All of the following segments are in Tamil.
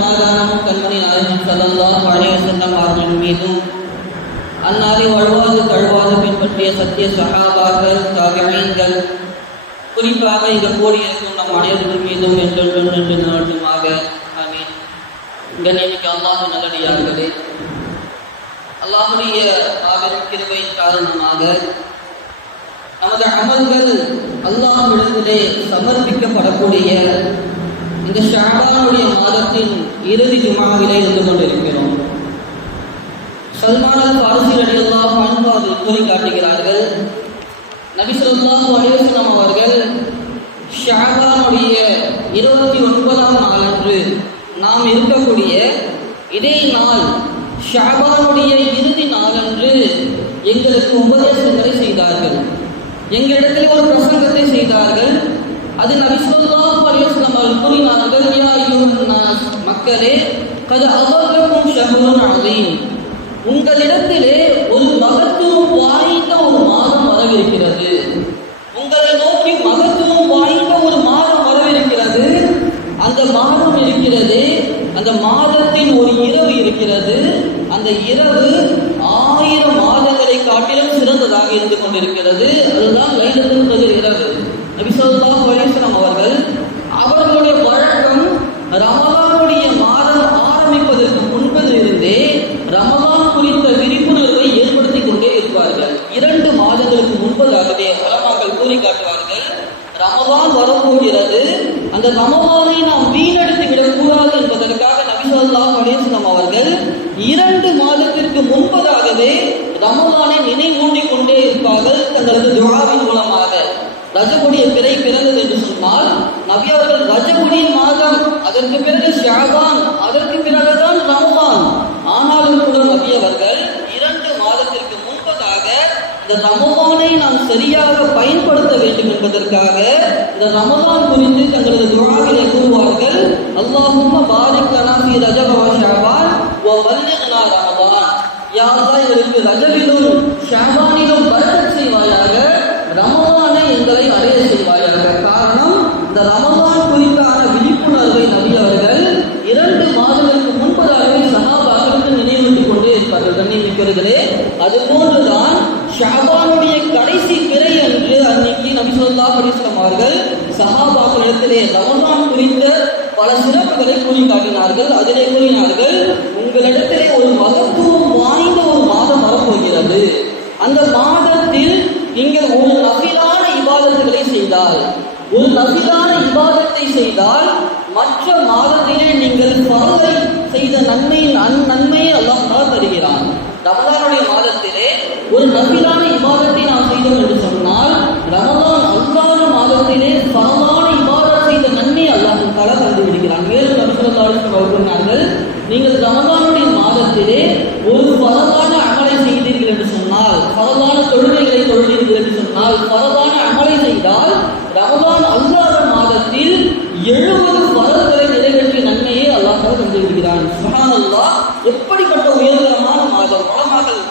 சமாதானமும் கண்மணி நாயகம் ஸல்லல்லாஹு அலைஹி வஸல்லம் அவர்களின் மீதும் அன்னாரை வழுவாது தழுவாது பின்பற்றிய சத்திய சஹாபாக்கள் தாபிஈன்கள் குறிப்பாக இங்கு கூடியிருக்கும் நம் அனைவர்கள் மீதும் என்று நாட்டுமாக ஆமீன். கண்ணியமிக்க அல்லாஹ்வின் நல்லடியார்களே, அல்லாஹ்வுடைய மாபெரும் கிருபையின் காரணமாக நமது அமல்கள் அல்லாஹ்விடத்திலே சமர்ப்பிக்கப்படக்கூடிய இந்த ஷஅபானுடைய மாதத்தின் இறுதி ஜுமாவிலே இருந்து கொண்டிருக்கிறோம். சல்மான் அல் ஃபாரிஸி ரலியல்லாஹு அன்ஹு அவர்கள் கூறி காட்டுகிறார்கள், நபி ஸல்லல்லாஹு அலைஹி வஸல்லம் அவர்கள் ஷஅபானுடைய 29ஆம் நாளன்று நாம் இருக்கக்கூடிய இதே நாள் ஷஅபானுடைய இறுதி நாளன்று எங்களுக்கு உபதேசங்களை செய்தார்கள். எங்களிடத்தில் ஒரு பிரசங்கத்தை செய்தார்கள். அது நபி ஸல்லல்லாஹு அலைஹி வஸல்லம் அவர்கள் கூறினார்கள், யா அய்யுஹன் நாஸ், மக்களே, கத் அஸல்லக்கும் ஷஹ்ருன் அஸீம், உங்களிடத்திலே ஒரு மகத்துவம் வாய்ந்த ஒரு மாதம் வரவிருக்கிறது. உங்களை நோக்கி மகத்துவம் வாய்ந்த ஒரு மாதம் வரவிருக்கிறது. அந்த மாதம் இருக்கிறது, அந்த மாதத்தின் ஒரு இரவு இருக்கிறது. அந்த இரவு 1000 மாதங்களை காட்டிலும் சிறந்ததாக இருந்து கொண்டிருக்கிறது. அதுதான் லைலத்துல் கத்ர் இரவு. நபி ஸல்லல்லாஹு அலைஹி வஸல்லம் அவர்களுடைய வழக்கம் ரமலானுடைய மாதம் ஆரம்பிப்பதற்கு முன்பதிலிருந்தே ரமலான் குறித்த விழிப்புணர்வை ஏற்படுத்திக் கொண்டே இருப்பார்கள். 2 மாதங்களுக்கு முன்பதாகவே உலமாக்கள் கூறி காட்டுவார்கள், ரமலான் வரப்போகிறது, அந்த ரமலானை நாம் வீணடித்து விடக்கூடாது என்பதற்காக நபி ஸல்லல்லாஹு அலைஹி வஸல்லம் அவர்கள் 2 மாதத்திற்கு முன்பதாகவே ரமலானை நினைவூண்டிக் கொண்டே இருப்பார்கள். தங்களது துஆவின் மூலமாக ரஜபுடைய பிறை பிறந்தது என்று சொன்னால் நபி அவர்கள் ரஜபுடைய மாதம், அதற்கு பிறகு ஷஅபான், அதற்கு பிறகுதான் ரமலான். ஆனாலும் கூட நபி அவர்கள் 2 மாதத்திற்கு முன்பதாக இந்த ரமலானை நாம் சரியாக பயன்படுத்த வேண்டும் என்பதற்காக இந்த ரமலான் குறித்து தங்களது துஆவிலே கூறுவார்கள், அல்லாஹும்ம பாரிக் லனா ஃபீ ரஜப வ ஷஅபான் வ பல்லிக்னா ரமலான். யா அல்லாஹ், எங்களுக்கு ரஜபிலும் ஷஅபானிலும் பரக்கத் செய்வாயாக, ரமலானை எங்களை அடைய செய்வாயாக. காரணம், இந்த ரமலான் குறித்தான விழிப்புணர்வை நபி அவர்கள் 2 மாதங்களுக்கு முன்பதாகவே சஹாபாக்களுக்கு நினைவூட்டிக் கொண்டே இருப்பார்கள். கண்ணியமிக்கவர்களே, அதுபோன்றுதான் ஷஅபானுடைய கடைசி பிறை அன்று அன்னைக்கு நபி ஸல்லல்லாஹு அலைஹி வஸல்லம் அவர்கள் சஹாபாக்களிடத்திலே ரமலான் குறித்த பல சிறப்புகளை கூறி காட்டினார்கள். அதிலே கூறினார்கள், உங்களிடத்திலே ஒரு மகத்துவம் வாய்ந்த ஒரு மாதம் வரப்போகிறது. அந்த மாதத்தில் நீங்கள் ஒரு நஃபிலான இபாதத்துகளை செய்தால், ஒரு நஃபிலான இபாதத்தை செய்தால் மற்ற மாதத்திலே நீங்கள் ஃபர்லை செய்த நன்மையை அல்லாஹ் தருகிறான். ரமலானுடைய மாதத்திலே ஒரு நஃபிலான இபாதத்தை நாம் செய்தோம் என்று சொன்னால், ரமலான் அல்லாத மாதத்திலே ஃபர்லான இபாதத் செய்த நன்மையை அல்லாஹ் தஆலா தந்து விடுகிறான். மேலும் நபி ஸல்லல்லாஹு அலைஹி வஸல்லம் கூறினார்கள், நீங்கள் ரமலானுடைய மாதத்திலே ஒரு ஃபர்லான அமலை செய்தீர்கள் என்று சொன்னால், ஃபர்லான தொழுகைகளை தொழுதீர்கள் என்று சொன்னால், ஃபர்லான அமலை செய்தால் ரமலான் அல்லாத மாதத்தில் 70 ஃபர்ல்களை நிறைவேற்றிய நன்மையை அல்லாஹ் தந்து விடுகிறான். சுப்ஹானல்லாஹ், எப்படிப்பட்ட உயர்தரமான மாதம்! உலமாக்கள்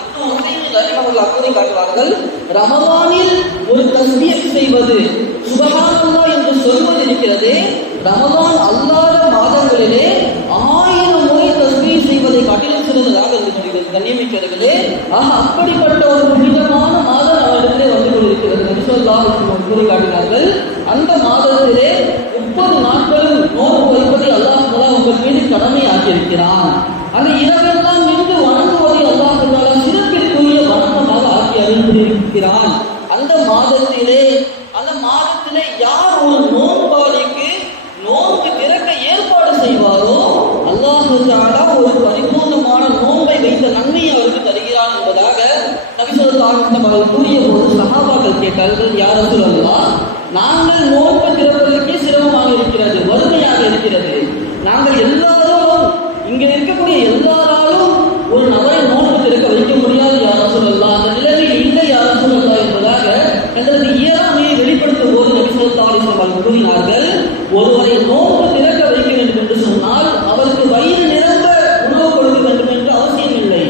கூறி காட்டுவார்கள், ரமலானில் ஒரு தஸ்பீஹ் செய்வது, சுப்ஹானல்லாஹ் என்று சொல்வது இருக்கிறது, ரமலான் அல்லாத மாதங்களிலே 1000 முறை தஸ்பீஹ் செய்வதை காட்டிலும் சிறந்ததாக இருந்து கொண்டிருக்கிறது. கண்ணியமிக்கவர்களே, அப்படிப்பட்ட ஒரு புனிதமான மாதம் அவரிடத்திலே வந்து கொண்டிருக்கிறது. நபி ஸல்லல்லாஹு அலைஹி வஸல்லம் கூறி காட்டினார்கள், அந்த மாதத்திலே 30 நாட்களும் நோன்பு வைப்பதை அல்லாஹ் தஆலா உங்கள் மீது கடமையாக்கியிருக்கிறான். அந்த இரவெல்லாம் நின்று வணங்குவதை அல்லாஹ் தஆலா சிறப்பிற்குரிய வணக்கமாக ஆக்கி அறிந்திருக்கிறான். அந்த மாதத்திலே யார் ஒரு நோன்பாளிக்கு நோன்பு திறக்க ஏற்பாடு செய்வாரோ அல்லாஹ் தஆலா ஒரு பரிபூர்ணமான நோன்பை வைத்த நன்மையை அவருக்கு தருகிறான் என்பதாக நபி ஸல்லல்லாஹு அலைஹி வஸல்லம் அவர்கள் கூறிய போது சஹாபாக்கள் கேட்டார்கள், யா ரசூலல்லாஹ், நாங்கள் நோன்பு திறப்பதற்கே சிரமமாக இருக்கிறது, வறுமையாக இருக்கிறது, நாங்கள் எல்லாரும் இங்கே இருக்கக்கூடிய எல்லாராலும் ஒரு நபரை நோன்பு திறக்க வைக்க முடியாது யா ரசூலல்லாஹ், அந்த நிலையில் இல்லை யா ரசூலல்லாஹ் என்பதாக தங்களது இயலாமையை வெளிப்படுத்தும் போது நபி ஸல்லல்லாஹு அலைஹி வஸல்லம் அவர்கள் கூறினார்கள், ஒருவரை நோன்பு திறக்க வைக்க வேண்டும் என்று சொன்னால் அவருக்கு வயிறு நிரம்ப உணவு கொடுக்க வேண்டும் என்று அவசியம் இல்லை.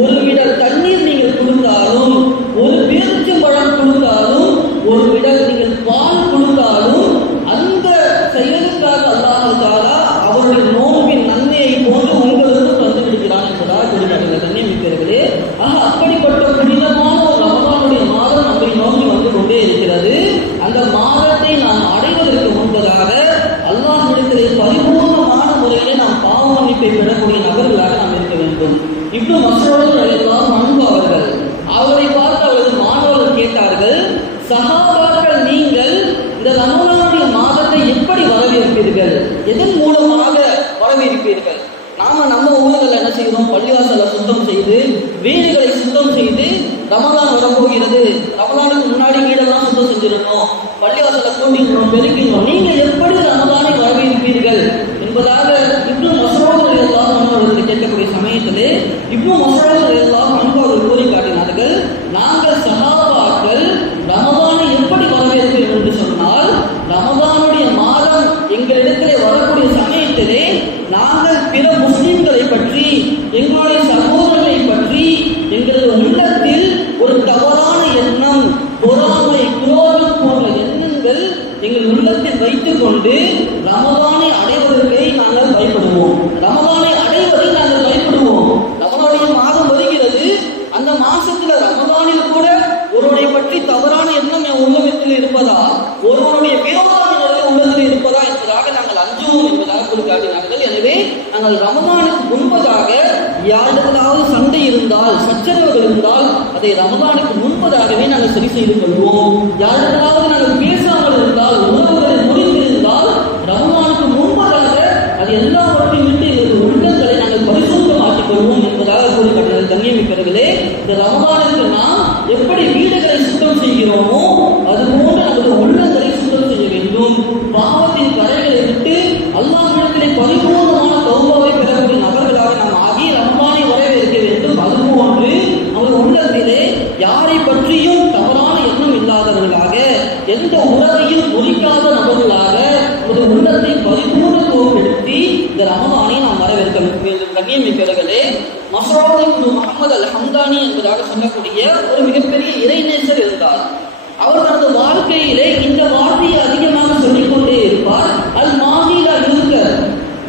ஒரு விடல் தண்ணீர் நீங்கள் கொடுத்தாலும், ஒரு பேரிச்சம்பழம் கொடுத்தாலும், ஒரு விடல் நீங்கள் பால் கொடுத்தாலும், அந்த செயலுக்காக அல்லாஹ் தஆலா அவருடைய நோன்பின் நன்மையை தொழுகின்றோம், பெருக்கின்றோம், நீங்க எப்படி ரமதானை வரவேற்பீர்கள் என்பதாக இப்னு மஸ்ஊத் ரலியல்லாஹு அன்ஹு அவர்கள் கேட்கக்கூடிய சமயத்திலே இப்னு மஸ்ஊத் ரலியல்லாஹு அன்ஹு அவர்கள் கூறி காட்டினார்கள், நாங்கள் சஹாபாக்கள் ரமதானை எப்படி வரவேற்போம் என்று சொன்னால், ரமதானுடைய மாதம் எங்களிடத்திலே வரக்கூடிய சமயத்திலே நாங்கள் பிற முஸ்லிம்களை பற்றி, எங்களுடைய சகோதரர்களை பற்றி எங்களது உள்ளத்தில் ஒரு தவறான எண்ணம், பொறாமை, குரோதம் போன்ற எண்ணங்கள் எங்கள் உள்ளத்தில் வைத்துக் கொண்டு ரமதானை அடைவதற்கே நாங்கள் பயப்படுவோம். ரமதானை அடைவதை நாங்கள் பயப்படுவோம். ரமதானுடைய மாதம் வருகிறது, அந்த மாசத்துல ரமதானில் கூட ஒருவரை பற்றி தவறான எண்ணம் என் உள்ளத்தில் இருப்பதா, ஒருவருடைய விரோதம் உள்ளத்தில் இருப்பதா என்பதாக நாங்கள் அஞ்சுவோம் என்பதாக குறிக்காட்டினார்கள். எனவே நாங்கள் ரமதானுக்கு முன்பதாக யாரிடத்திலாவது சண்டை இருந்தால், சச்சரவுகள் இருந்தால் அதை ரமதானுக்கு முன்பதாகவே நாங்கள் சரி செய்து கொள்வோம். யாரிடத்திலாவது நாங்கள் பேசாமல் இருந்தால், உறவுகளை முறிந்திருந்தால் ரமதானுக்கு முன்பதாக அது எல்லாவற்றையும் விட்டு எங்களது உள்ளங்களை நாங்கள் பரிசுத்தமாக்கிக் கொள்வோம் என்பதாக கூறிக்காட்டினார்கள். கண்ணியமிக்கவர்களே, இந்த ரமதானுக்கு நாம் எப்படி வீடுகளை சுத்தம் செய்கிறோமோ அதுபோன்று நமது உள்ளங்களை சுத்தம் செய்ய வேண்டும். பாவத்தின் கரைகளை விட்டு அல்லாஹ்விடத்திலே பரிபூர்ணமான தௌபாவை பெறக்கூடிய நபர்களாக நாம் ஆகி ரமதானை வரவேற்க வேண்டும். அதுபோன்று நமது உள்ளத்திலே யாரை பற்றியும் தவறான எண்ணம் இல்லாதவர்களாக, எந்த உறவையும் முறிக்காத நபர்களாக நமது உள்ளத்தை பரிபூர்ணத்துவப்படுத்தி இந்த ரமதானை நாம் வரவேற்க வேண்டும். கண்ணியமிக்கவர்களே, மஸ்ஊத் இப்னு முஹம்மது அல் ஹம்தானி என்பதாக சொல்லக்கூடிய ஒரு மிகப்பெரிய இறைநேசர் இருந்தார். அவர் தனது வாழ்க்கையிலே இந்த வார்த்தையை அதிகமாக சொல்லிக்கொண்டே இருப்பார், அல் மாஹிலா இருக்க.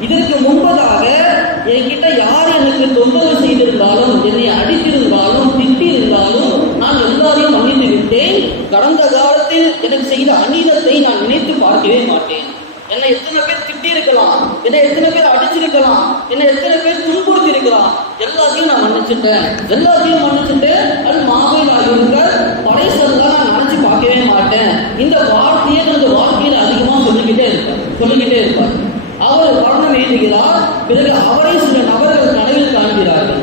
இதற்கு முன்பதாக என்கிட்ட யார் எனக்கு தொந்தரவு செய்திருந்தாலும், என்னை அடித்திருந்தாலும், திட்டிருந்தாலும் நான் எல்லாரையும் மன்னித்து விட்டேன். கடந்த காலத்தில் எனக்கு செய்த அநீதத்தை நான் நினைத்து பார்க்கவே மாட்டேன். என்னை எத்தனை பேர் திட்டி இருக்கலாம், என்னை எத்தனை பேர் அடிச்சிருக்கலாம், என்னை எத்தனை பேர் துன்புறுத்தி இருக்கலாம், எல்லாத்தையும் நான் மன்னிச்சுட்டேன், எல்லாத்தையும் மன்னிச்சுட்டு அது மாஹிலா இருக்க படைசெல்லாம் நான் நினைச்சு பார்க்கவே மாட்டேன். இந்த வார்த்தையை தனது வாழ்க்கையில் அதிகமாக சொல்லிக்கிட்டே இருப்பார். அவர் மரணம் எழுதுகிறார். பிறகு அவரை சில நபர்கள் கனவில் காண்கிறார்கள்.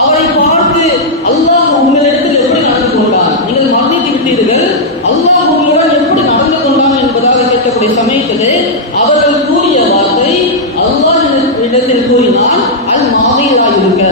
அவரை பார்த்து, அல்லாஹ் உங்களிடத்தில் எப்படி நடந்து கொண்டான், நீங்கள் மன்னித்து விட்டீர்கள், அல்லாஹ் உங்களுடன் எப்படி நடந்து கொண்டான் என்பதாக கேட்கக்கூடிய சமயத்திலே அவர்கள் கூறிய வார்த்தை, அல்லாஹ் இடத்தில் கூறினான், அல் மாஹிலா இருக்க.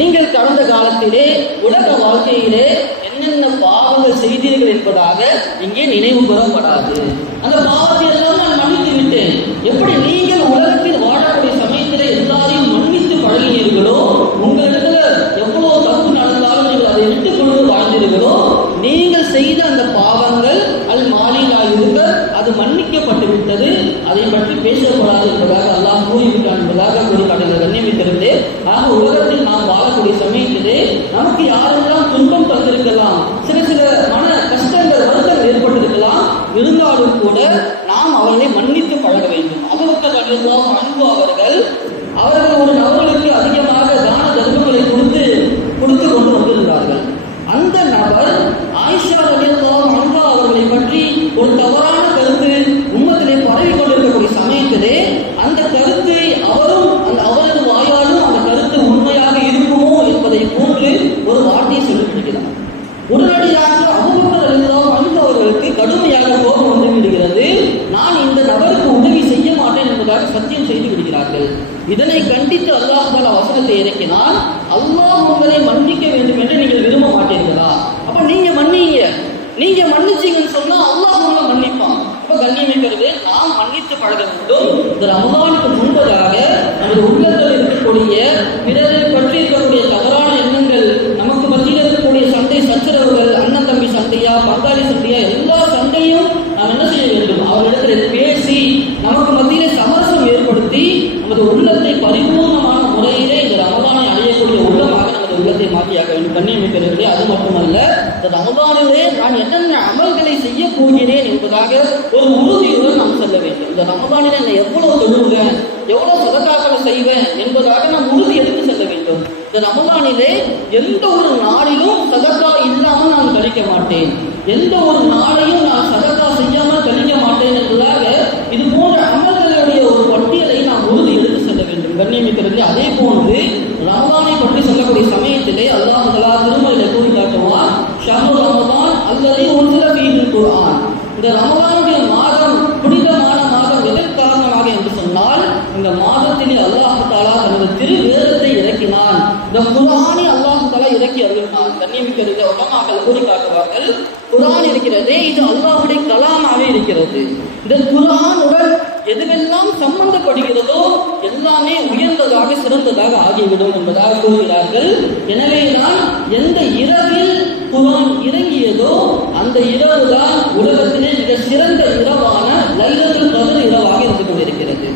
நீங்கள் கடந்த காலத்திலே உலக வாழ்க்கையிலே என்னென்ன பாவங்கள் செய்தீர்கள் என்பதாக இங்கே நினைவு பெறப்படாது. அந்த பாவத்தை எல்லாம் நான் மன்னித்து விட்டேன். எப்படி நீங்கள் உலகத்தில் வாழக்கூடிய சமயத்திலே எல்லாரையும் மன்னித்து பழகினீர்களோ, உங்களிடத்துல எவ்வளவு தப்பு நடந்தாலும் நீங்கள் அதை விட்டுக் கொண்டு வாழ்ந்தீர்களோ, நீங்கள் செய்த அந்த பாவங்கள் அல் மாலிலா இருக்க அது மன்னிக்கப்பட்டு விட்டது, அதை பற்றி பேசப்படாது என்பதாக அல்லாஹ் கூறிவிட்டான் என்பதாக கூறிக்காட்டுகிறது. கண்ணியமித்திருந்தே, ஆக உலகத்தில் நாம் வாழக்கூடிய சமயத்திலே நமக்கு யாரெல்லாம் துன்பம் தந்திருக்கலாம், சில மன கஷ்டங்கள், வருத்தங்கள் ஏற்பட்டிருக்கலாம், இருந்தாலும் கூட நாம் அவர்களை மன்னித்து பழக வேண்டும். அபூபக்கர் ரலியல்லாஹு அன்ஹு அவர்கள் ஒரு நபர்களுக்கு அதிகமாக தான தர்மங்களை கொடுத்து கொண்டு வந்திருந்தார்கள். அந்த நபர் ஆயிஷா ரலியல்லாஹு அன்ஹா அவர்களை பற்றி ஒரு தவறான கருத்து உம்மத்திலே பரவி கொண்டிருக்கக்கூடிய சமயத்திலே அந்த கருத்தை அவரது வாயாலும் அந்த கருத்து உண்மையாக இருக்குமோ என்பதை போன்று ஒரு வார்த்தையை சொல்லிவிடுகிறார். உடனடியாக அபூபக்கர் ரலியல்லாஹு அன்ஹு அவர்களுக்கு கடுமையாக கோபம் வந்து விடுகிறது. நான் இந்த நபருக்கு உதவி செய்ய மாட்டேன் என்பதாக சத்தியம் செய்து விடுகிறார்கள். இதனை கண்டித்து அல்லாஹ் தஆலா வசனத்தை இறக்கினால், அல்லாஹ் உங்களை மன்னிக்க வேண்டும் என்று நீங்கள் விரும்ப மாட்டீர்களா? அப்ப நீங்க மன்னிங்க, நீங்க மன்னிச்சீங்கன்னு சொன்னா அல்லாஹ் உங்களை மன்னிப்பான். அப்ப கண்ணியமிக்கிறது, நாம் மன்னித்து பழக வேண்டும். இந்த ரமதானுக்கு முன்பதாக நமது உள்ளத்தில் இருக்கக்கூடிய பிறரை பற்றி இருக்கக்கூடிய தவறான எண்ணங்கள், நமக்கு மத்தியில் இருக்கக்கூடிய சண்டை சச்சரவுகள், அண்ணன் தம்பி சண்டையா, பங்காளி சண்டையா, எல்லா சண்டையும் நாம் என்ன செய்ய வேண்டும்? அவரிடத்தில் பேசி நமக்கு மத்தியிலே சமரசம் ஏற்படுத்தி நமது உள்ளத்தை பரிபூர்ணமான முறையிலே இந்த ரமதானை அடையக்கூடிய உள்ளமாக நமது உள்ளத்தை மாற்றியாக வேண்டும். கண்ணியமிக்கிறவர்களே, அது மட்டுமல்ல, இந்த ரமதானிலே நான் என்னென்ன அமல்களை செய்ய போகிறேன் என்பதாக ஒரு உறுதியுடன் நாம் செல்ல வேண்டும். இந்த ரமதானிலே நான் எவ்வளவு தொழுவேன், எவ்வளவு சதகாக்களை செய்வேன் என்பதாக நாம் உறுதி எடுத்து செல்ல வேண்டும். இந்த ரமதானிலே எந்த ஒரு நாளிலும் சதகா இல்லாமல் நான் கழிக்க மாட்டேன், எந்த ஒரு நாளையும் நான் சதகா செய்யாமல் கழிக்க மாட்டேன் என்பதாக இது போன்ற அமல்களுடைய ஒரு பட்டியலை நாம் உறுதி எடுத்து செல்ல வேண்டும். கண்ணியமிக்கிறது, அதே போன்று ரமதானை பற்றி சொல்லக்கூடிய சமயத்திலே அல்லாஹ் தஆலா திருமறையிலே கூறி காட்டுவான், ஷஹ்ரு ரமதான் அல்லதி உன்சில ஃபீஹில் குர்ஆன். இந்த ரமதானுடைய மாதம் உலமாக்கள் கூறி காட்டுவார்கள், குர்ஆன் இருக்கிறதே இது அல்லாஹ்வுடைய கலாமாவே இருக்கிறது. இந்த குர்ஆனுடன் எதுவெல்லாம் சம்பந்தப்படுகிறதோ எல்லாமே உயர்ந்ததாக சிறந்ததாக ஆகிவிடும் என்பதாக கூறுகிறார்கள். எனவேதான் எந்த இரவில் குர்ஆன் இறங்கியதோ அந்த இரவு தான் உலகத்திலே மிக சிறந்த இரவான லைலத்துல் கத்ர் இரவாக இருந்து கொண்டிருக்கிறது.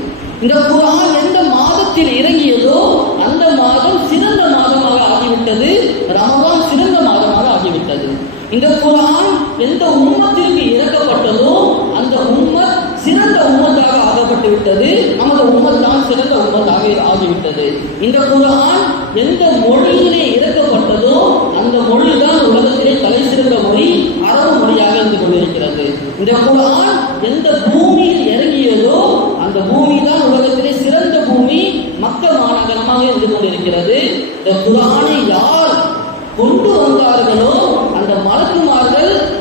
இந்த குர்ஆன் எந்த மாதத்தில் இறங்கியதோ அந்த மாதம் சிறந்த மாதமாக ஆகிவிட்டது, ரமலான் சிறந்த மாதமாக ஆகிவிட்டது. இந்த குர்ஆன் எந்த உம்மத்திற்கு இறக்கப்பட்டதோ அந்த உம்மத் சிறந்த உம்மத்தாக ஆகப்பட்டு விட்டது, நமது உம்மத் தான் சிறந்த உம்மத்தாக ஆகிவிட்டது. இந்த குர்ஆன் எந்த மொழியிலே இறக்கப்பட்டதோ அந்த மொழிதான் உலகத்திலே தலை சிறந்த மொழி, அரபு மொழியாக இருந்து கொண்டிருக்கிறது. இந்த குர்ஆன் எந்த பூமியில் இறங்கியதோ அந்த பூமி தான் உலகத்திலே சிறந்த பூமி, மக்கா மாநகரமாக இருந்து கொண்டிருக்கிறது. இந்த குர்ஆனை யார் கொண்டு வந்தார்களோ அந்த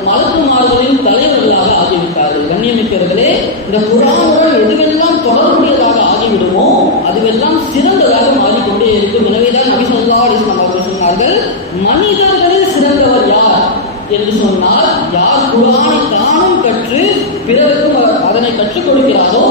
மலக்குமார்களின் தலைவர்களாக ஆகிவிட்டார்கள். கண்ணியமிக்கவர்களே, இந்த குர்ஆனுடன் எதுவெல்லாம் தொடர்புடையதாக ஆகிவிடுமோ அதுவெல்லாம் சிறந்ததாக மாறிக்கொண்டே இருக்கும். எனவேதான் நபி ஸல்லல்லாஹு அலைஹி வஸல்லம் அவர்கள் சொன்னார்கள், மனிதர்களில் சிறந்தவர் யார் என்று சொன்னால், யார் குர்ஆனை தானும் கற்று பிறருக்கும் அதனை கற்றுக் கொடுக்கிறாரோ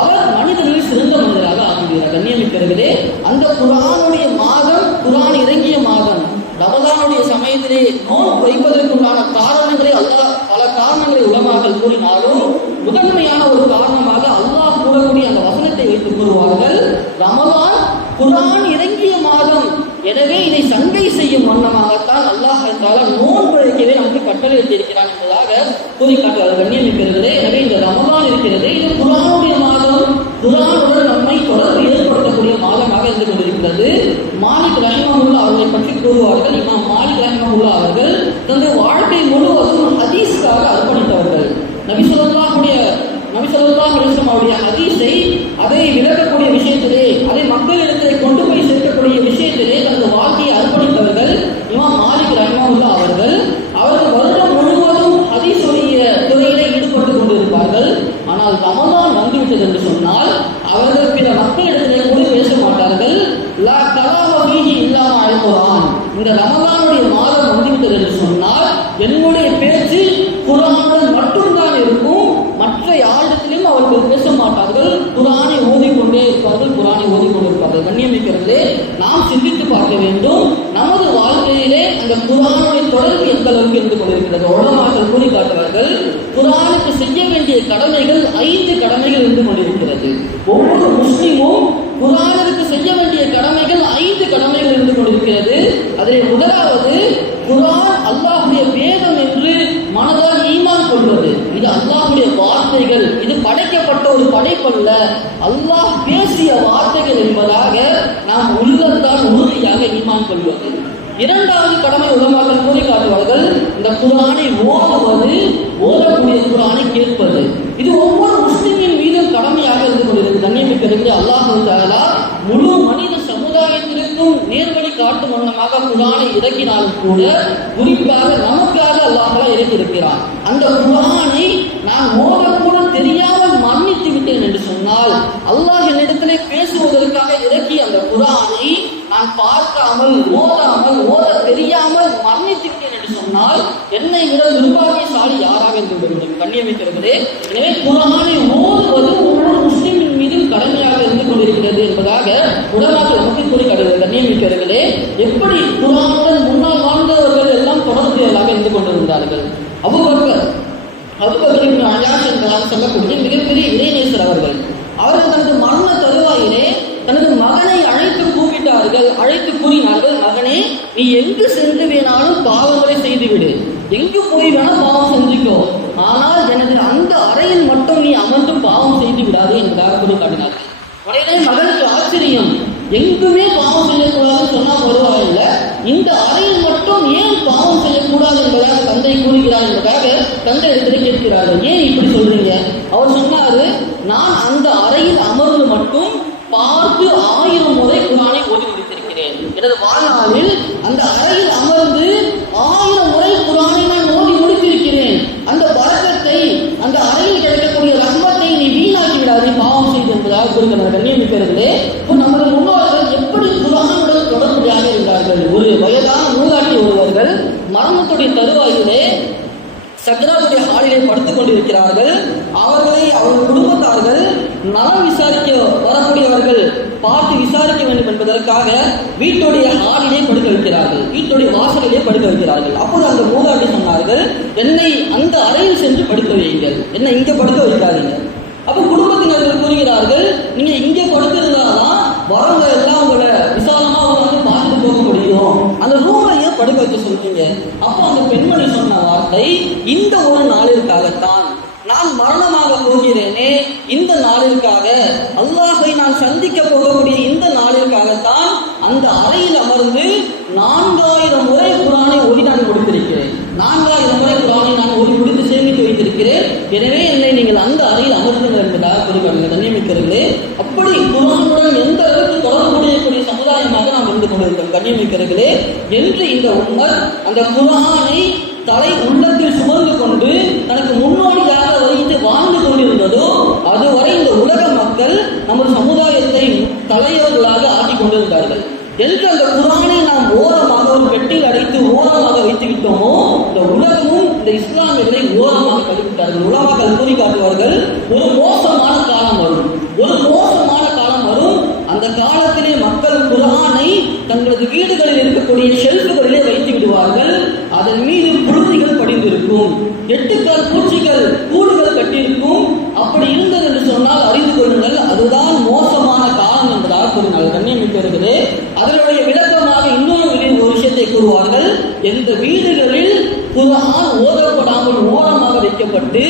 அவர் மனிதர்களில் சிறந்த மனிதராக ஆகிவிடுகிறார். கண்ணியமிக்கவர்களே, அந்த குர்ஆனுடைய மாதம், குர்ஆன் இறங்கிய மாதம் ரமலானுடைய சமயத்திலே நோன்பு வைப்பதற்குண்டான காரணங்களை அல்லாஹ் பல காரணங்களை உலமாக்கள் கூறினாலும் முதன்மையான ஒரு காரணமாக அல்லாஹ் கூறக்கூடிய அந்த வசனத்தை வைத்து கூறுவார்கள், ரமலான் குர்ஆன் இறங்கிய மாதம், எனவே இதை சங்கை செய்யும் வண்ணமாகத்தான் அல்லாஹ் தஆலா நோன்பு வைக்கவே நமக்கு கட்டளையிட்டிருக்கிறான் என்பதாக கூறி காட்டுவார்கள். கண்ணியமிக்கவர்களே, எனவே இந்த ரமலான் இருக்கிறது இது குர்ஆனுடைய மாதம், குர்ஆனுடன் நம்மை தொடர்பு ஏற்படுத்தக்கூடிய மாதமாக இருந்து கொண்டிருக்கிறது. மாலிக் ரஹிமஹுல்லாஹ் அவர்களை பற்றி கூறுவார்கள், இமாம் மாலிக் ரஹிமஹுல்லாஹ் அவர்கள் தன்னுடைய வாழ்க்கை முழுவதும் ஹதீஸுக்காக அர்ப்பணித்தவர்கள். நபி ஸல்லல்லாஹு அலைஹி வஸல்லம் அவருடைய ஹதீஸை அதை விளக்கக்கூடிய விஷயத்திலே, அதை மக்களிடத்திலே கொண்டு போய் சேர்க்கக்கூடிய விஷயத்திலே தனது வாழ்க்கையை அர்ப்பணித்தவர்கள் இமாம் மாலிக் ரஹிமஹுல்லாஹ் அவர்கள். அவர்கள் வருடம் முழுவதும் ஹதீஸுடைய துறையிலே ஈடுபட்டு கொண்டிருப்பார்கள். ஆனால் ரமலான் வந்துவிட்டது என்று சொன்னால் அவர்கள் பிற மக்களிடத்திலே கூட பேச மாட்டார்கள். லா கலாம ஃபீஹி இல்லா மஅல் குர்ஆன், இந்த ரமலானுடைய மாதம் வந்துவிட்டது என்று சொன்னால் என்னுடைய பேச்சு குர்ஆனுடன் மட்டும்தான் இருக்கும், மற்ற யாரிடத்திலும் அவர்கள் பேச மாட்டார்கள், குர்ஆனை ஓதிக்கொண்டே இருப்பார்கள், குர்ஆனை ஓதிக்கொண்டிருப்பார்கள். கண்ணியமிக்கவர்களே, நாம் சிந்தித்து பார்க்க வேண்டும், நமது வாழ்க்கையிலே அந்த குர்ஆனுடைய தொடர்பு எந்த அளவுக்கு இருந்து கொண்டிருக்கிறது. உலமாக்கள் கூறி காட்டுவார்கள், குர்ஆனுக்கு செய்ய வேண்டிய கடமைகள் 5 கடமைகள் இருந்து கொண்டிருக்கிறது. ஒவ்வொரு முஸ்லிமும் குர்ஆனுக்கு செய்ய வேண்டிய கடமைகள் 5 கடமைகள் இருந்து கொண்டிருக்கிறது. அதில் முதலாவது, குர்ஆன் அல்லாஹ்வுடைய வேதம் என்று மனதால் ஈமான் கொள்வது. இது அல்லாஹ்வுடைய வார்த்தைகள், இது படைக்கப்பட்ட ஒரு படைப்பல்ல, அல்லாஹ் பேசிய வார்த்தைகள் என்பதாக நாம் உள்ளத்தால் உறுதியாக ஈமான் கொள்வது. இரண்டாவது கடமை உலமாக்கள் கூறி காட்டுவார்கள், இந்த குர்ஆனை ஓதுவது, ஓதக்கூடிய குர்ஆனை கேட்பது. இது ஒவ்வொரு முஸ்லிமின் மீதும் கடமையாக இருந்து கொண்டிருக்கிறது. கண்ணியமிக்கவர்களே, அல்லாஹ் தஆலா முழு மனித சமுதாயத்திற்கும் நேர்வழி காட்டும் வண்ணமாக குர்ஆனை இறக்கினாலும் கூட குறிப்பாக நமக்காக அல்லாஹ் இறக்கி இருக்கிறான். அந்த குர்ஆனை நான் ஓதக்கூட தெரியாமல் மன்னித்து விட்டேன் என்று சொன்னால், அல்லாஹ் என்னிடத்திலே பேசுவதற்காக இறக்கிய அந்த குர்ஆனை நான் பார்க்காமல், ஓத தெரியாமல் மன்னித்து விட்டேன் என்று சொன்னால் என்னை விட துர்பாகியசாலி யாராக இருந்து வேண்டும். கண்ணியமிக்கிறதே, எனவே குர்ஆனை ஓதுவது ஒவ்வொரு முஸ்லிமின் மீதும் கடமையாக இருந்து கொண்டிருக்கிறது என்பதாக உலமாக்கள் நமக்கு கூறி காட்டுகிறது. கண்ணியமிக்கிறவர்களே, எப்படி குர்ஆனுடன் முன்னால் வாழ்ந்தவர்கள் எல்லாம் தொடர்புடையதாக இருந்து கொண்டிருந்தார்கள். அபூபக்கர் இப்னு அய்யாஷ் என்றால் சொல்லக்கூடிய மிகப்பெரிய இறைநேசர் அவர்கள் தனது மரண தருவாயிலே தனது மகனை அழைத்து கூப்பிட்டார்கள், அழைத்து கூறினார்கள், மகனே, நீ எங்கு சென்று வேணாலும் பாவங்களை செய்துவிடு, எங்கு போய் வேணா பாவம் செஞ்சுக்கோ, ஆனால் எனது அந்த அறையில் மட்டும் நீ அமர்ந்து பாவம் செய்து விடாது என்பதாக கூறி காட்டினார்கள். உடனே மகனுக்கு ஆச்சரியம், எங்குமே பாவம் செய்யக்கூடாதுன்னு சொன்னா பரவாயில்லை, இந்த அறையில் மட்டும் ஏன் பாவம் செய்யக்கூடாது என்பதாக தந்தை கூறுகிறார் என்பதாக தந்தை இடத்துல கேட்கிறார்கள். ஏன் இப்படி சொல்றீங்க? அவர் சொன்னாரு, நான் அந்த அறையில் அமர்ந்து மட்டும் பார்த்து 1000 முறை குர்ஆனை ஓதி முடித்திருக்கிறேன். எனது வாழ்நாளில் அந்த அறையில் அமர்ந்து 1000 முறை குர்ஆனை நான் ஓதி முடித்திருக்கிறேன். அந்த பரக்கத்தை, அந்த அறையில் கிடைக்கக்கூடிய ரஹ்மத்தை நீ வீணாக்கி விடாது, பாவம் செய்து என்பதாக கூறுகிறார். கண்ணியமிக்கிறதே, இப்போ நமது முன்னோர்கள் எப்படி குர்ஆனுடன் தொடர்புடையாக இருந்தார்கள். ஒரு வயதான மூதாட்டி ஒருவர்கள் மரணத்துடைய படுத்துக் கொண்டிருக்கிறார்கள். அவர்கள் குடும்பத்தார்கள் நலம் விசாரிக்க வரக்கூடியவர்கள் பார்த்து விசாரிக்க வேண்டும் என்பதற்காக வீட்டுடைய ஹாலிலே படுக்க வைக்கிறார்கள், வீட்டுடைய வாசலிலே படுக்க வைக்கிறார்கள். அப்போது அந்த மூதாட்டி சொன்னார்கள், என்னை அந்த அறையில் சென்று படுக்க வையுங்கள், என்னை இங்கே படுக்க வைக்காதீங்க. அப்போ குடும்பத்தினர்கள் கூறுகிறார்கள், நீங்க இங்கே படுத்திருந்தாதான் வரவங்க எல்லாம் உங்களை விசாலமா வந்து பார்த்துட்டு போக முடியும், அந்த ரூமையே படுக்க வைக்க சொல்றீங்க. அப்போ அந்த பெண்மணி சொன்ன வார்த்தை, இந்த ஒரு நாளிற்காகத்தான் நான் மரணமாக போகிறேனே, இந்த நாளிற்காக அல்லாஹை நான் சந்திக்க போகக்கூடிய இந்த நாளிற்காகத்தான் அந்த அறையில் அமர்ந்து 4000 முறை குர்ஆனை ஓதி நான் கொடுத்திருக்கிறேன், 4000 முறை குர்ஆனை நான் ஓதி முடித்து சேமித்து வைத்திருக்கிறேன். எனவே என்னை நீங்கள் அந்த அறையில் அமர்த்துங்கள் என்பதாக கூறுகிறார்கள். கண்ணியமிக்கிறவர்களே, அப்படி குர்ஆனுடன் எந்த அளவுக்கு தொடர்புடைய சமுதாயமாக நாம் இருந்து கொண்டிருக்கிறோம். கண்ணியமிக்கிறவர்களே, என்று இந்த உம்மர் அந்த குர்ஆனை தலை உள்ளத்தில் சுமந்து கொண்டு தனக்கு முன்னோடியாக வைத்து வாழ்ந்து கொண்டிருந்ததோ அதுவரை இந்த உலக மக்கள் நமது சமுதாயத்தை தலைவர்களாக ஆக்கிக் கொண்டிருந்தார்கள். என்று அந்த குர்ஆனை நாம் ஓரமாக ஒரு பெட்டியில் அடைத்து ஓரமாக வைத்து விட்டோமோ, இந்த உலகமும் இந்த இஸ்லாமியர்களை ஓரமாக கழிவிட்டார்கள். உலமாக்கள் கூறி காட்டுவார்கள், ஒரு மோசமான காலம் வரும், ஒரு மோசமான காலம் வரும். அந்த காலத்திலே மக்கள் குர்ஆனை தங்களது வீடுகளில் இருக்கக்கூடிய ஷெல்ஃபுகளிலே வைத்து விடுவார்கள். அதன் மீது புழுதிகள் படிந்திருக்கும், 8 கால் பூச்சிகள் கூடுகள் கட்டியிருக்கும். அப்படி இருந்தது என்று சொன்னால் அறிந்து கொள்ளுங்கள், அதுதான் மோசமான காலம் என்பதாக கூறினார்கள். கண்ணியமிக்கவர்களே, அதனுடைய விளக்கமாக இன்னொரு விஷயத்தை கூறுவார்கள். எந்த வீடுகளில் குர்ஆன் ஓதப்படாமல் ஓரமாக வைக்கப்பட்டு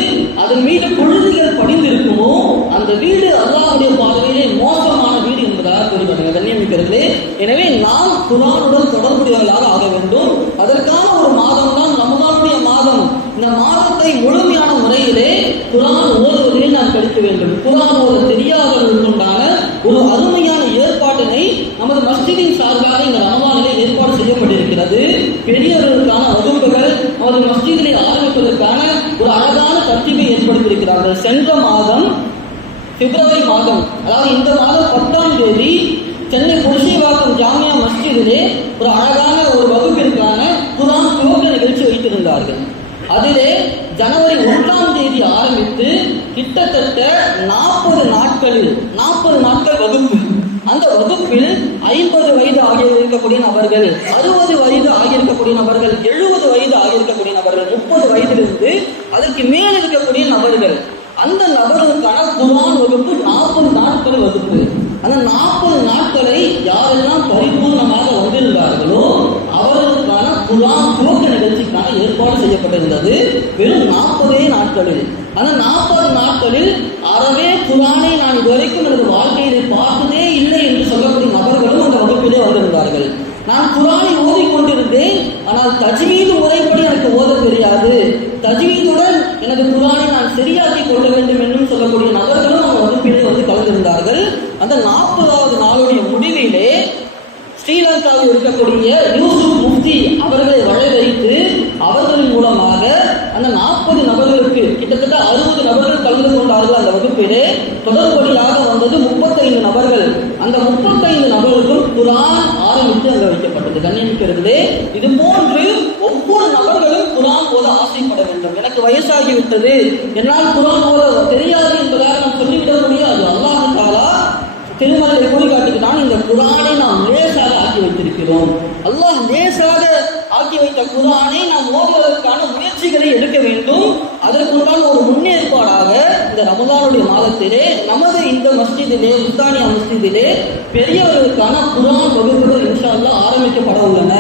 அதன் மீது புழுதிகள் படிந்திருக்குமோ அந்த வீடு அல்லாஹ்வுடைய பார்வையிலே மோசமான வீடு என்பதாக கூறுகிறார்கள். கண்ணியமிக்கவர்களே, எனவே நாம் குர்ஆனுடன் தொடர்புடையவர்களாக ஆக வேண்டும். அதற்கான ஒரு மாதம் தான் ரமதானுடைய மாதம். இந்த மாதத்தை முழுமையான முறையிலே குர்ஆன் ஓதுவதிலே நாம் கழிக்க வேண்டும். குர்ஆன் ஓத தெரியாதவர்களுக்குண்டான ஒரு அருமையான ஏற்பாட்டினை நமது மஸ்ஜிதின் சார்பாக இந்த ரமதானிலே ஏற்பாடு செய்யப்பட்டிருக்கிறது. பெரியவர்களுக்கான வகுப்புகள் நமது மஸ்ஜிதிலே ஆரம்பிப்பதற்கான ஒரு அழகான தர்த்தீபை ஏற்படுத்தியிருக்கிறார்கள். சென்ற மாதம் பிப்ரவரி மாதம், அதாவது இந்த மாதம் 10ஆம் தேதி சென்னை புரசைவாக்கம் ஜாமியா மஸ்ஜிதிலே ஒரு அழகான ஒரு வகுப்பிற்கான குர்ஆன் துவக்க நிகழ்ச்சி வைத்திருந்தார்கள். அதிலே ஜனவரி 1ஆம் தேதி ஆரம்பித்து கிட்டத்தட்ட 40 நாட்கள் வகுப்பு. அந்த வகுப்பில் 50 வயது ஆகியிருக்கக்கூடிய நபர்கள், 60 வயது ஆகியிருக்கக்கூடிய நபர்கள், 70 வயது ஆகியிருக்கக்கூடிய நபர்கள், 30 வயதிலிருந்து அதற்கு மேல் இருக்கக்கூடிய நபர்கள், அந்த நபர்களுக்கான குர்ஆன் வகுப்பு 40 நாட்கள் வகுப்பு. அந்த 40 நாட்களை யாரெல்லாம் பரிபூர்ணமாக வந்திருந்தார்களோ அவர்களுக்கான குர்ஆன் துவக்க நிகழ்ச்சிக்கான ஏற்பாடு செய்யப்பட்டிருந்தது. வெறும் 40 நாட்களில், அந்த 40 நாட்களில் அறவே குர்ஆனை நான் இதுவரைக்கும் எனது வாழ்க்கையில் பார்த்ததே இல்லை என்று சொல்லக்கூடிய நபர்களும் அந்த வகுப்பிலே வந்திருந்தார்கள். நான் குர்ஆனை ஓதிக்கொண்டிருந்தேன், ஆனால் தஜ்வீது முறைப்படி எனக்கு ஓத தெரியாது, தஜ்வீதுடன் எனது குர்ஆனை நான் சரியாக்கி கொள்ள வேண்டும் என்றும் சொல்லக்கூடிய நபர்களும் அந்த வகுப்பிலே வந்து கலந்திருந்தார்கள். அந்த 40வது நாளுடைய முடிவிலே ஸ்ரீலங்காவில் இருக்கக்கூடிய யூசுப் முஃப்தி அவர்களை வரவழைத்து அவர்களின் மூலமாக அந்த 40 நபர்களுக்கு கிட்டத்தட்ட 60 நபர்கள் கலந்து கொண்டார்கள். அந்த வகுப்பிலே தொடர்படியாக வந்தது 35 நபர்கள். அந்த 35 நபர்களுக்கும் குர்ஆன் ஆரம்பித்து அங்க வைக்கப்பட்டது. கண்ணியமிக்கிறதுலே, இது போன்று ஒவ்வொரு நபர்களும் குர்ஆன் ஓத ஆசைப்பட வேண்டும். எனக்கு வயசாகிவிட்டது, என்னால் குர்ஆன் ஓத தெரியாது என்பதாக நாம் சொல்லிவிட முடியாது. அல்லாஹ் தஆலா திருமலையை கூறி காட்டுகிறான், இந்த குர்ஆனை நாம் லேசாக ஆக்கி வைத்திருக்கிறோம். அல்லாஹ் லேசாக ஆக்கி வைத்த குர்ஆனை நாம் ஓதுவதற்கான முயற்சிகளை எடுக்க வேண்டும். அதற்குண்டான ஒரு முன்னேற்பாடாக இந்த ரமதானுடைய மாதத்திலே நமது இந்த மஸ்ஜிதிலே, உஸ்தானியா மஸ்ஜிதிலே பெரியவர்களுக்கான குர்ஆன் வகுப்புகள் இன்ஷா அல்லாஹ் ஆரம்பிக்கப்பட உள்ளன.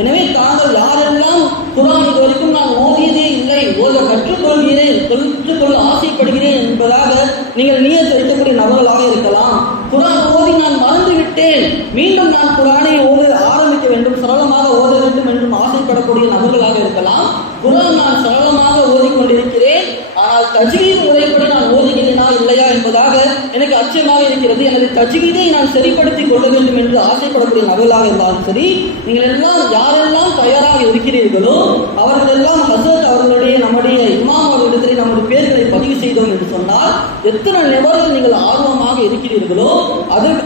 எனவே தாங்கள் யாரெல்லாம் குர்ஆன் இது வரைக்கும் நான் ஓதியதே இல்லை, ஓத கற்றுக்கொள்கிறேன், கற்றுக்கொள்ள ஆசைப்படுகிறேன் என்பதாக நீங்கள் நியத் வைக்கக்கூடிய நபர்களாக இருக்கலாம். குர்ஆன் ஓதி நான் மறந்துவிட்டேன், மீண்டும் நான் குர்ஆனை ஓத ஆரம்பிக்க வேண்டும், சரளமாக ஓத வேண்டும் என்றும் ஆசைப்படக்கூடிய நபர்களாக இருக்கலாம். குர்ஆன் நான் சரளமாக ஓதிக்கொண்டிருக்கிறேன், ஆனால் தஜ்வீத் முறைப்படி நான் ஓதுகிறேனா இல்லையா என்பதாக எனக்கு அச்சமாக இருக்கிறது, எனது தஜ்வீதை நான் சரிப்படுத்திக் கொள்ள வேண்டும் என்று ஆசைப்படக்கூடிய நபர்களாக இருந்தாலும் சரி, நீங்கள் எல்லாம் யாரெல்லாம் தயாராக இருக்கிறீர்களோ அவர்கள் எல்லாம் ஹசரத் அவர்களுடைய நம்முடைய இமாம் அவர்களிடத்தில் நம்முடைய பேர்களை பதிவு செய்தோம் என்று சொன்னால் எத்தனை நபர்கள் நீங்கள் ஆர்வமாக இருக்கிறீர்களோ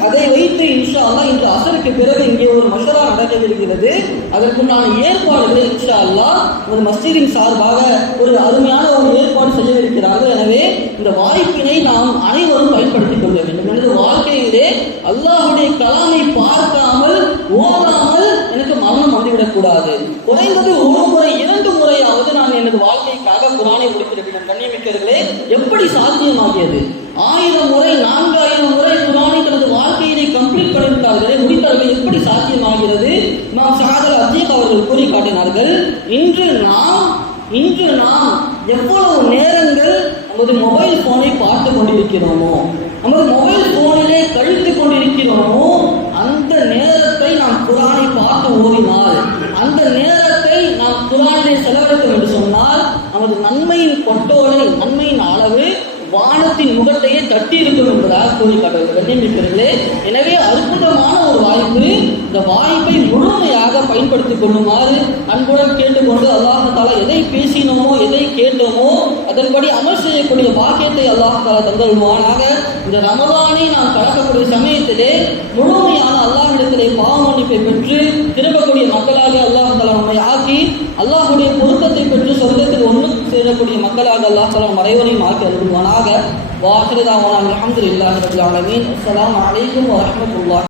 அதை வைத்து இன்ஷா அல்லாஹ் இன்று அசருக்கு பிறகு இங்கே ஒரு மஷரா நடக்கவிருக்கிறது. அதற்குண்டான ஏற்பாடுகளை இன்ஷா அல்லாஹ் ஒரு மஸ்ஜிதின் சார்பாக ஒரு அருமையான ஒரு ஏற்பாடு செய்யவிருக்கிறார்கள். எனவே இந்த வாய்ப்பினை நாம் அனைவரும் பயன்படுத்திக் கொள்ள வேண்டும். எனது வாழ்க்கையிலே அல்லாஹ்வுடைய கலாமை பார்க்காமல் ஓதாமல் எனக்கு மரணம் வந்துவிடக்கூடாது. குறைந்தது ஒரு முறை 2 முறையாவது நான் எனது வாழ்க்கைக்காக குரானை முடித்திருக்கிறேன். கண்ணியமிக்கவர்களே, எப்படி சாத்தியமாகியது? 1000 முறை 4000 முறை குரானை தனது வாழ்க்கையிலே கம்ப்ளீட் பண்ணிவிட்டார்களே, முடித்தார்கள். எப்படி சாத்தியமாகிறது? நாம் சஹாதல் அத்தீக் அவர்கள் கூறி காட்டினார்கள். இன்று நாம் எவ்வளவு நேரங்கள் நமது மொபைல் போனை பார்த்து கொண்டிருக்கிறோமோ, நமது மொபைல் போனிலே கழித்து கொண்டிருக்கிறோமோ, அந்த நேரத்தை நாம் குரானை பார்த்து ஓதினால், அந்த நேரத்தை நாம் குரானிலே செலவழித்தோம் என்று சொன்னால் நமது நன்மையின் பட்டோலை, நன்மையின் அளவு வானத்தின் முகத்தையே தட்டி இருக்கும் என்பதாக கூறி காட்டுகிறது. எனவே அற்புதமான ஒரு வாய்ப்பு. இந்த வாய்ப்பை முழுமையாக பயன்படுத்திக் கொள்ளுமாறு அன்புடன் கேட்டுக்கொண்டு, அல்லாஹ் தஆலா எதை பேசினோமோ, எதை கேட்டோமோ அதன்படி அமல் செய்யக்கூடிய பாக்கியத்தை அல்லாஹ் தஆலா தந்தருள்வானாக. இந்த ரமலானை நாம் கடக்கக்கூடிய சமயத்திலே முழுமையான அல்லாஹ்விடத்திலே பாவ மன்னிப்பை பெற்று திரும்பக்கூடிய மக்களாக அல்லாஹ் தஆலா நம்மை ஆக்கி அல்லாஹ்வுடைய பொருத்தத்தை பெற்று சொர்க்கத்தில் ஒன்று சேரக்கூடிய மக்களாக அல்லாஹ் தஆலா அனைவரையும் ஆக்கி அருள்வானாக. வாஹிரு தாவானா அல்ஹம்துலில்லாஹி ரப்பில் ஆலமீன். அஸ்ஸலாமு அலைக்கும் வரஹ்மத்துல்லாஹி.